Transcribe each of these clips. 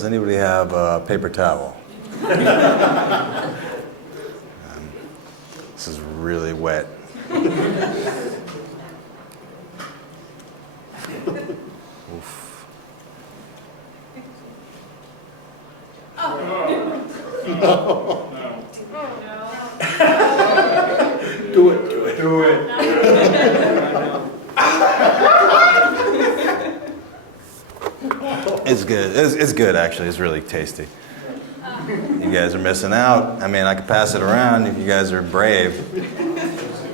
Does anybody have a paper towel? This is really wet. Oof. Do it. It's good. It's good, actually. It's really tasty. You guys are missing out. I mean, I could pass it around if you guys are brave,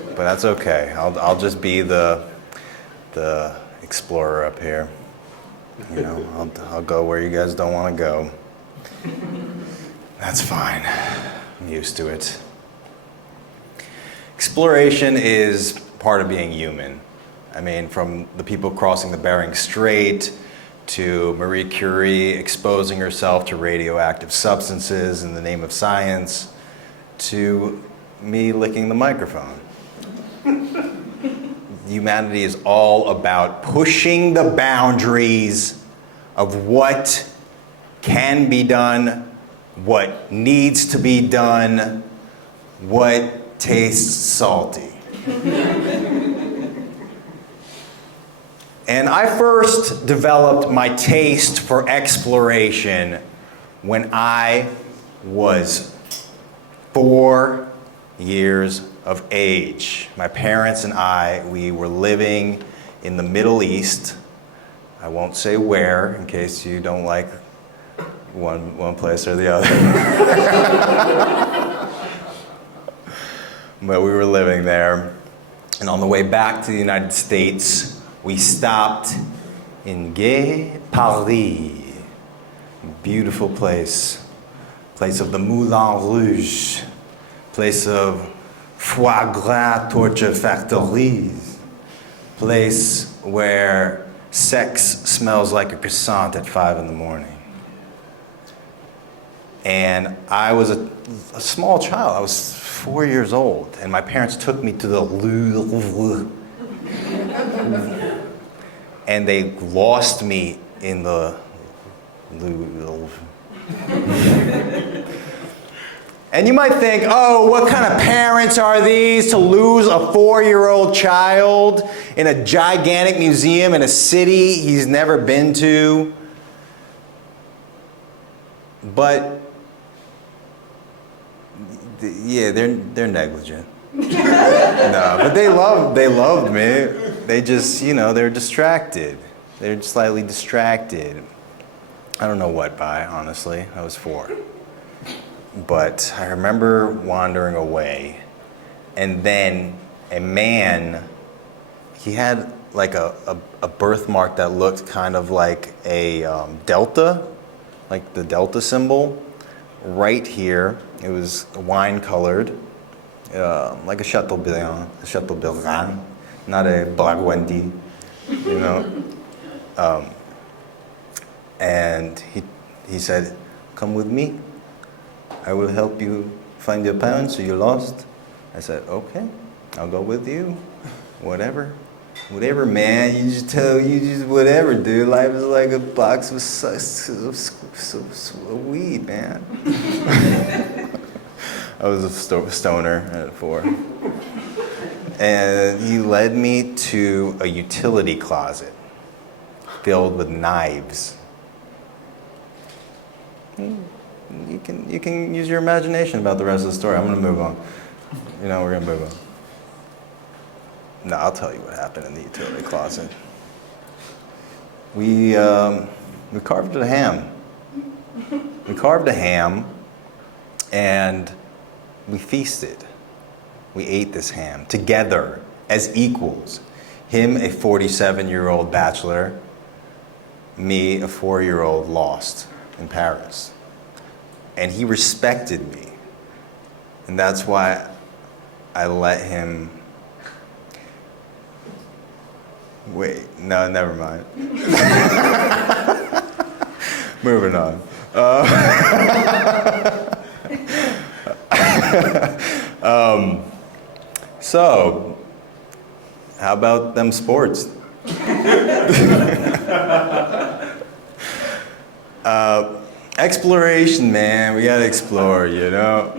but that's okay. I'll just be the explorer up here. You know, I'll go where you guys don't want to go. That's fine. I'm used to it. Exploration is part of being human. I mean, from the people crossing the Bering Strait to Marie Curie exposing herself to radioactive substances in the name of science, to me licking the microphone. Humanity is all about pushing the boundaries of what can be done, what needs to be done, what tastes salty. And I first developed my taste for exploration when I was 4 years of age. My parents and I, we were living in the Middle East. I won't say where, in case you don't like one place or the other. But we were living there. And on the way back to the United States, we stopped in Gay Paris, beautiful place of the Moulin Rouge, place of foie gras torture factories, place where sex smells like a croissant at 5 in the morning. And I was a small child. I was 4 years old, and my parents took me to the Louvre. And they lost me in the Louvre. And you might think, oh, what kind of parents are these to lose a 4-year-old child in a gigantic museum in a city he's never been to? But yeah, they're negligent. No, but they loved me. They just, you know, they're distracted. They're slightly distracted. I don't know what by, honestly. I was 4. But I remember wandering away, and then a man, he had like a birthmark that looked kind of like a delta, like the delta symbol, right here. It was wine colored, like a Chateaubriand, not a Burgundy, you know. And he said, "Come with me. I will help you find your parents who you lost." I said, "Okay, I'll go with you. Whatever, man. You just whatever, dude. Life is like a box of weed, man." I was a stoner at 4. And he led me to a utility closet filled with knives. You can use your imagination about the rest of the story. I'm going to move on. You know, we're going to move on. No, I'll tell you what happened in the utility closet. We carved a ham. We carved a ham, and we feasted. We ate this ham together as equals. Him, a 47-year-old bachelor, me, a 4-year-old lost in Paris. And he respected me. And that's why I let him... Wait, no, never mind. Moving on. So, how about them sports? Exploration, man. We gotta explore, you know?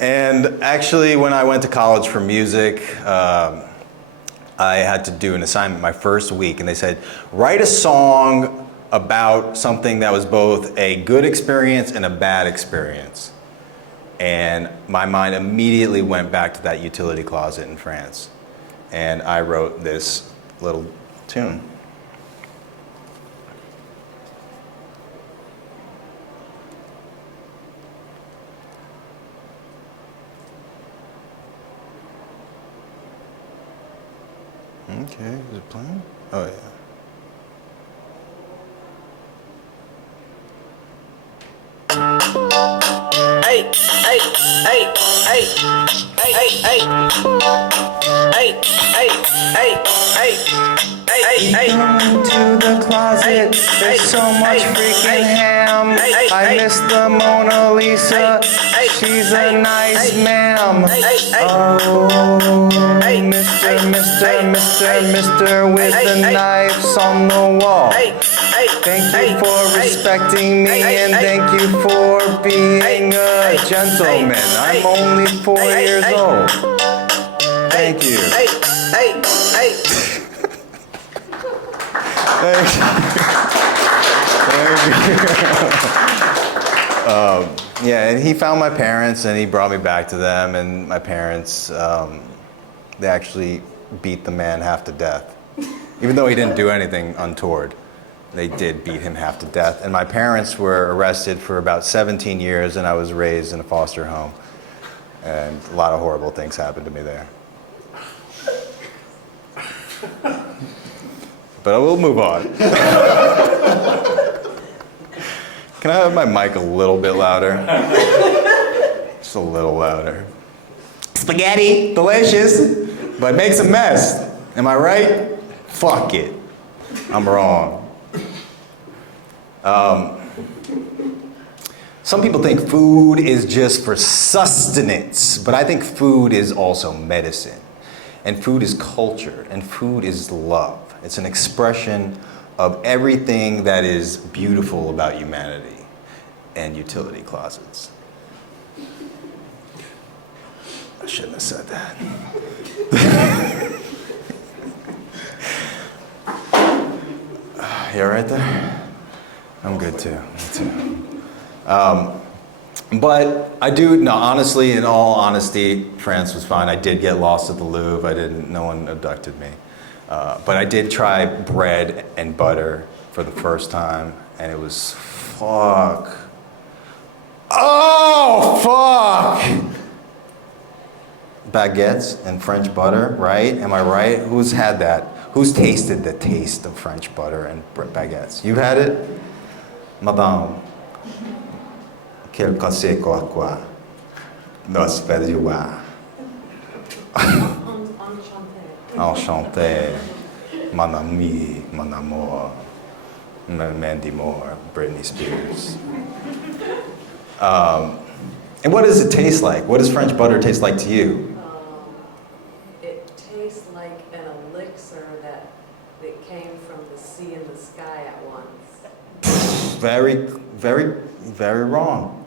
And actually, when I went to college for music, I had to do an assignment my first week, and they said, write a song about something that was both a good experience and a bad experience. And my mind immediately went back to that utility closet in France. And I wrote this little tune. Okay, is it playing? Oh, yeah. Hey, hey, hey, hey, hey, hey, hey, hey, hey, hey, hey, hey, to the closet, there's so much freaking ham. I miss the Mona Lisa, she's a nice ma'am. Oh, Mr. with the knives on the wall. Thank you for respecting me and thank you for being a gentleman. I'm only 4 years old. Thank you. Thank you. Yeah, and he found my parents and he brought me back to them, and my parents, they actually beat the man half to death. Even though he didn't do anything untoward, they did beat him half to death. And my parents were arrested for about 17 years, and I was raised in a foster home. And a lot of horrible things happened to me there. But I will move on. Can I have my mic a little bit louder? Just a little louder. Spaghetti, delicious, but makes a mess. Am I right? Fuck it. I'm wrong. Some people think food is just for sustenance, but I think food is also medicine. And food is culture, and food is love. It's an expression of everything that is beautiful about humanity and utility closets. I shouldn't have said that. You all right there? I'm good too. Me too. But I do, no, honestly, in all honesty, France was fine. I did get lost at the Louvre. No one abducted me. But I did try bread and butter for the first time, and it was fuck. Oh, fuck! Baguettes and French butter, right? Am I right? Who's had that? Who's tasted the taste of French butter and baguettes? You've had it? Madame, quel conseil quoi? Nos verdois. Enchanté. Mon ami, mon amour. Mandy Moore, Britney Spears. And what does it taste like? What does French butter taste like to you? It tastes like an elixir that came from the sea and the sky at once. Very, very, very wrong.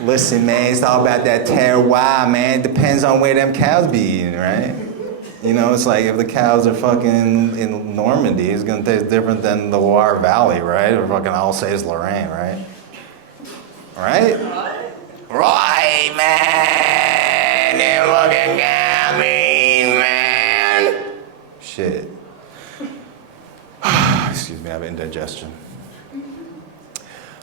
Listen, man, it's all about that terroir, man. It depends on where them cows be eating, right? You know, it's like if the cows are fucking in Normandy, it's gonna taste different than the Loire Valley, right? Or fucking Alsace-Lorraine, right? Right? Right, man! You fucking got me, man! Shit. Excuse me, I have indigestion.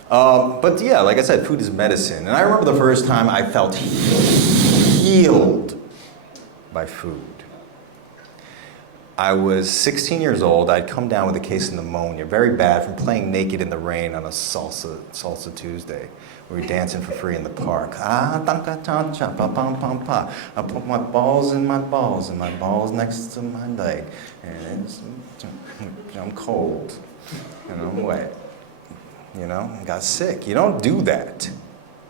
But yeah, like I said, food is medicine. And I remember the first time I felt healed by food. I was 16 years old. I'd come down with a case of pneumonia, very bad, from playing naked in the rain on a salsa Tuesday. We were dancing for free in the park. I put my balls and my balls next to my leg. And I'm cold and I'm wet. You know, I got sick. You don't do that.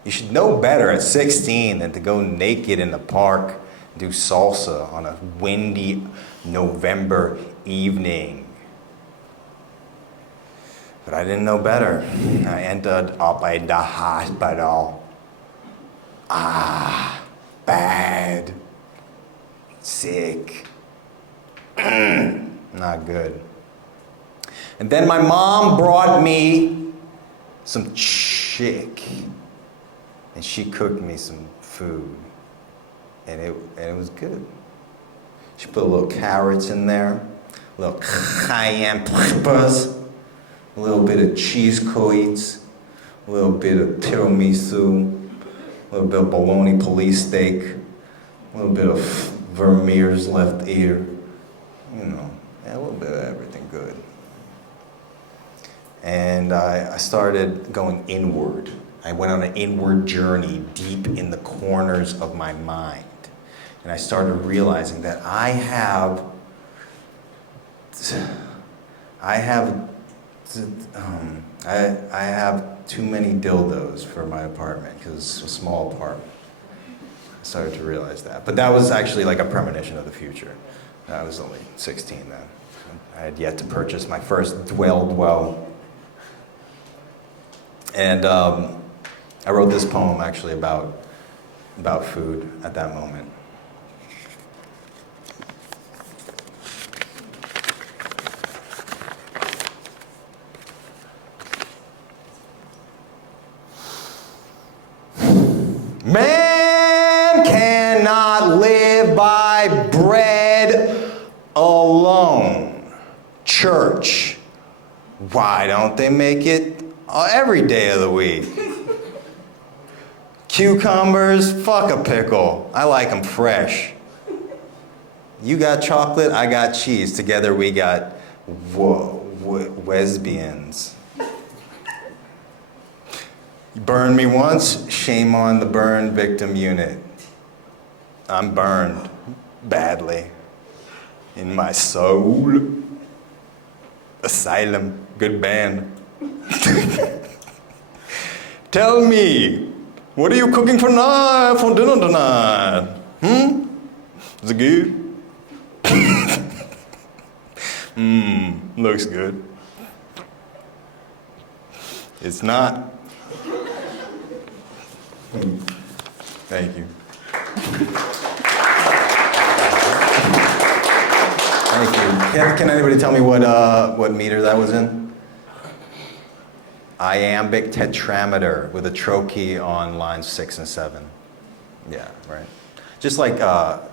You should know better at 16 than to go naked in the park, do salsa on a windy November evening. But I didn't know better. I ended up in the hospital. Bad. Sick. Not good. And then my mom brought me some chick. And she cooked me some food. And it was good. She put a little carrots in there, a little cayenne peppers, a little bit of cheese coits, a little bit of tiramisu, a little bit of bologna police steak, a little bit of Vermeer's left ear, you know, a little bit of everything good. And I started going inward. I went on an inward journey deep in the corners of my mind. And I started realizing that I have too many dildos for my apartment because it's a small apartment. I started to realize that. But that was actually like a premonition of the future. I was only 16 then. I had yet to purchase my first dwell. And I wrote this poem actually about food at that moment. Man cannot live by bread alone. Church, why don't they make it every day of the week? Cucumbers, fuck a pickle. I like them fresh. You got chocolate, I got cheese. Together we got lesbians. You burn me once, shame on the burn victim unit. I'm burned badly in my soul. Asylum, good band. Tell me, what are you cooking for dinner tonight? Is it good? Looks good. It's not. Thank you. Thank you. Can anybody tell me what meter that was in? Iambic tetrameter with a trochee on lines 6 and 7. Yeah, right. Just like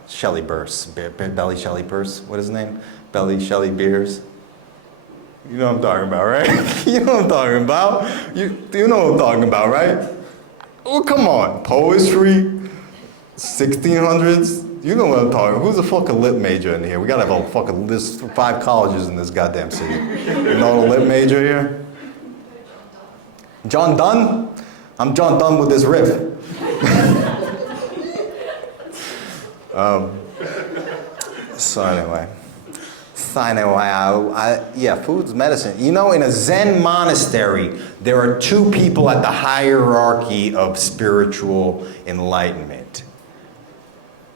Shelley Burse, Belly Shelley Burse. What is his name? Belly Shelley Beers. You know what I'm talking about, right? You know what I'm talking about. You know what I'm talking about, right? Oh, come on. Poetry, 1600s. You know what I'm talking about. Who's a fucking lit major in here? We gotta have a fucking list, 5 colleges in this goddamn city. You know the lit major here? John Donne? I'm John Donne with this riff. So anyway, yeah, food's medicine. You know, in a Zen monastery, there are 2 people at the hierarchy of spiritual enlightenment.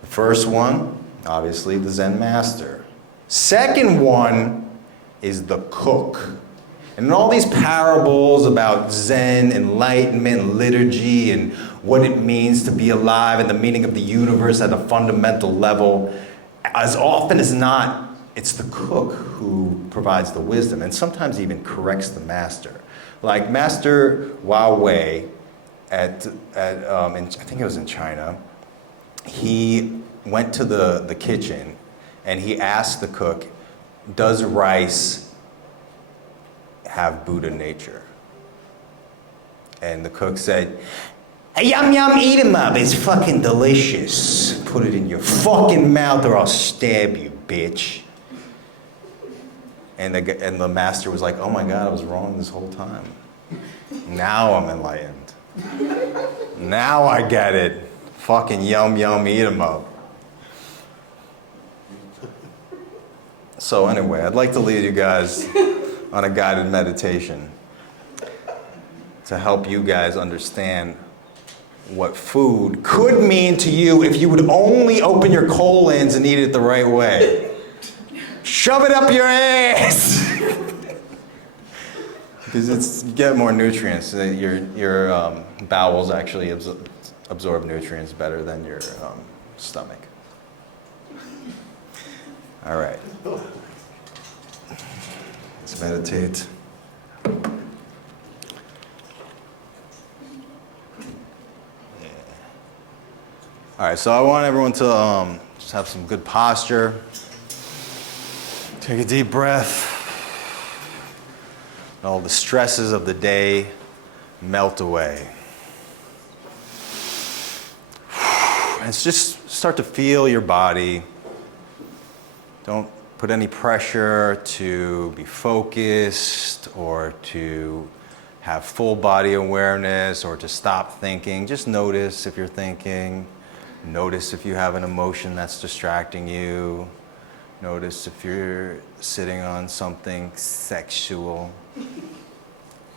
The first one, obviously, the Zen master. Second one is the cook. And in all these parables about Zen, enlightenment, liturgy, and what it means to be alive and the meaning of the universe at a fundamental level, as often as not, it's the cook who provides the wisdom and sometimes even corrects the master. Like Master Wao Wei I think it was in China, he went to the kitchen and he asked the cook, does rice have Buddha nature? And the cook said, yum yum, eat 'em up, it's fucking delicious. Put it in your fucking mouth or I'll stab you, bitch. And the master was like, oh my God, I was wrong this whole time. Now I'm enlightened. Now I get it. Fucking yum yum, eat 'em up. So anyway, I'd like to lead you guys on a guided meditation to help you guys understand what food could mean to you if you would only open your colons and eat it the right way. Shove it up your ass! Because you get more nutrients. Your bowels actually absorb nutrients better than your stomach. All right. Let's meditate. Yeah. All right, so I want everyone to just have some good posture. Take a deep breath. All the stresses of the day melt away. And just start to feel your body. Don't put any pressure to be focused or to have full body awareness or to stop thinking. Just notice if you're thinking. Notice if you have an emotion that's distracting you. Notice if you're sitting on something sexual.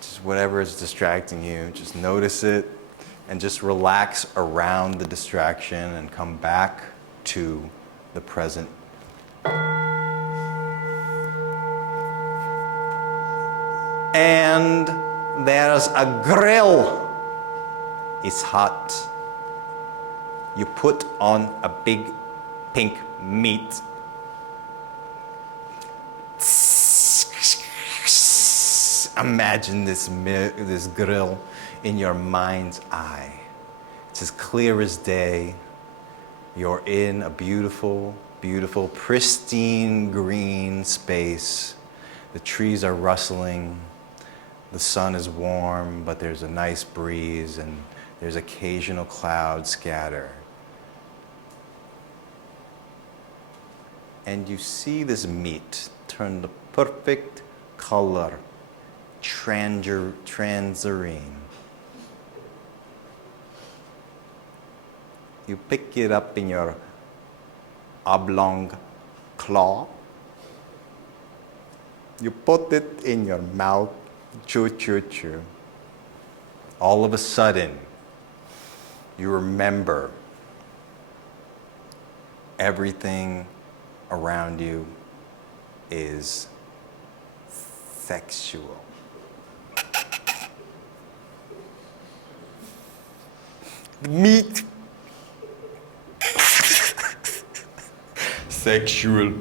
Just whatever is distracting you, just notice it and just relax around the distraction and come back to the present. And there's a grill. It's hot. You put on a big pink meat. Imagine this grill in your mind's eye. It's as clear as day. You're in a beautiful, beautiful, pristine green space. The trees are rustling. The sun is warm, but there's a nice breeze and there's occasional clouds scatter. And you see this meat turn the perfect color, transurine. You pick it up in your oblong claw. You put it in your mouth, chew, chew, chew. All of a sudden, you remember everything around you is sexual. Meat. Sexual.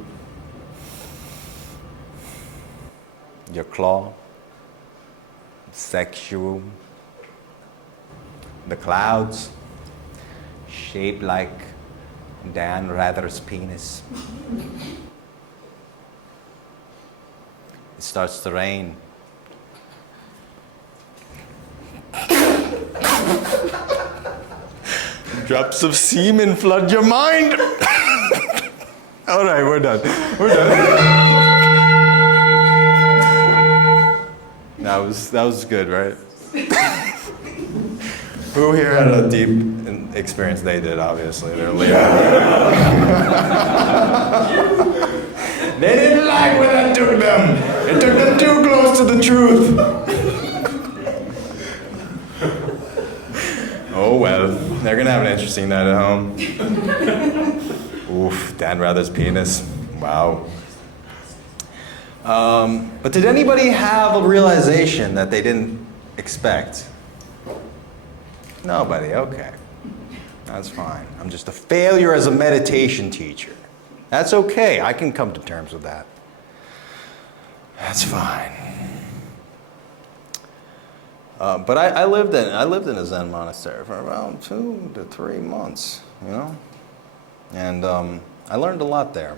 Your claw. Sexual. The clouds. Shaped like Dan Rather's penis. It starts to rain. Drops of semen flood your mind. All right, we're done. We're done. That was good, right? Who here had a deep experience? They did, obviously. They're later. They didn't like where that took them. It took them too close to the truth. Oh well, they're gonna have an interesting night at home. Oof, Dan Rather's penis. Wow. But did anybody have a realization that they didn't expect? Nobody, okay. That's fine. I'm just a failure as a meditation teacher. That's okay, I can come to terms with that. That's fine. But I lived in a Zen monastery for around 2 to 3 months, you know? And I learned a lot there.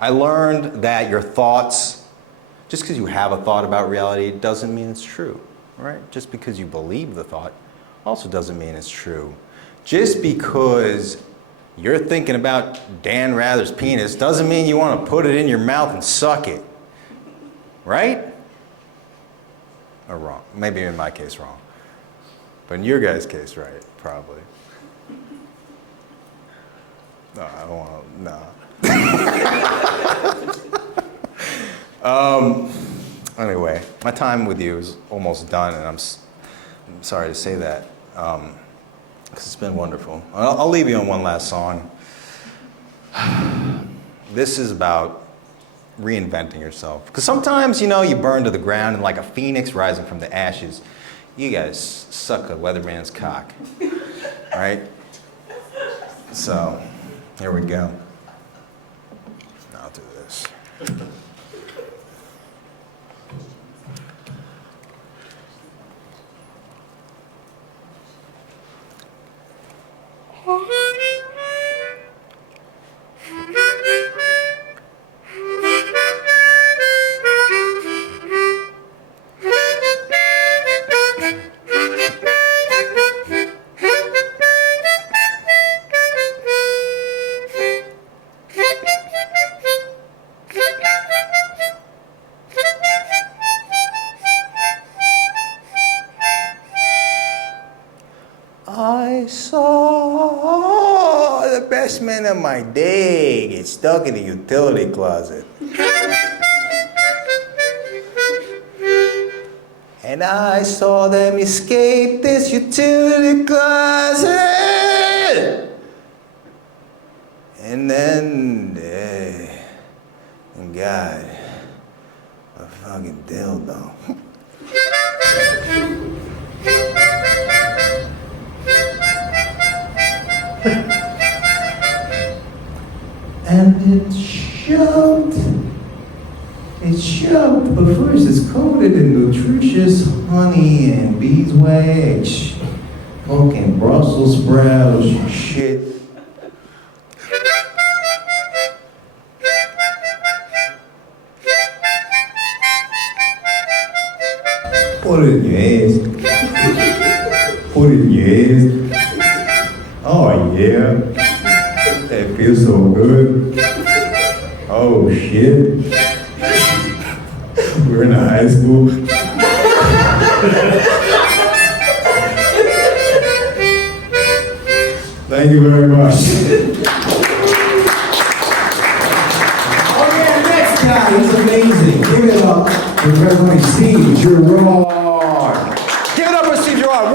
I learned that your thoughts, just because you have a thought about reality, doesn't mean it's true, right? Just because you believe the thought also doesn't mean it's true. Just because you're thinking about Dan Rather's penis doesn't mean you want to put it in your mouth and suck it, right? Or wrong. Maybe in my case wrong. But in your guys' case, right, probably. No, I don't want to, no. Anyway, my time with you is almost done, and I'm sorry to say that, because it's been wonderful. I'll leave you on one last song. This is about reinventing yourself. Because sometimes, you know, you burn to the ground and like a phoenix rising from the ashes, you guys suck a weatherman's cock, right? So, here we go. I'll do this. I saw the best man of my day get stuck in the utility closet. And I saw them escape this utility closet. And then they got a fucking dildo. And it shoved, but first it's coated in nutritious honey and beeswax, fucking Brussels sprouts, shit. Put it in your ass. Put it in your ass. Oh yeah. That feels so good. Oh shit. We're in high school. Thank you very much. Okay, next guy is amazing. Give it up for everybody, see Girard. Give it up for Steve Girard.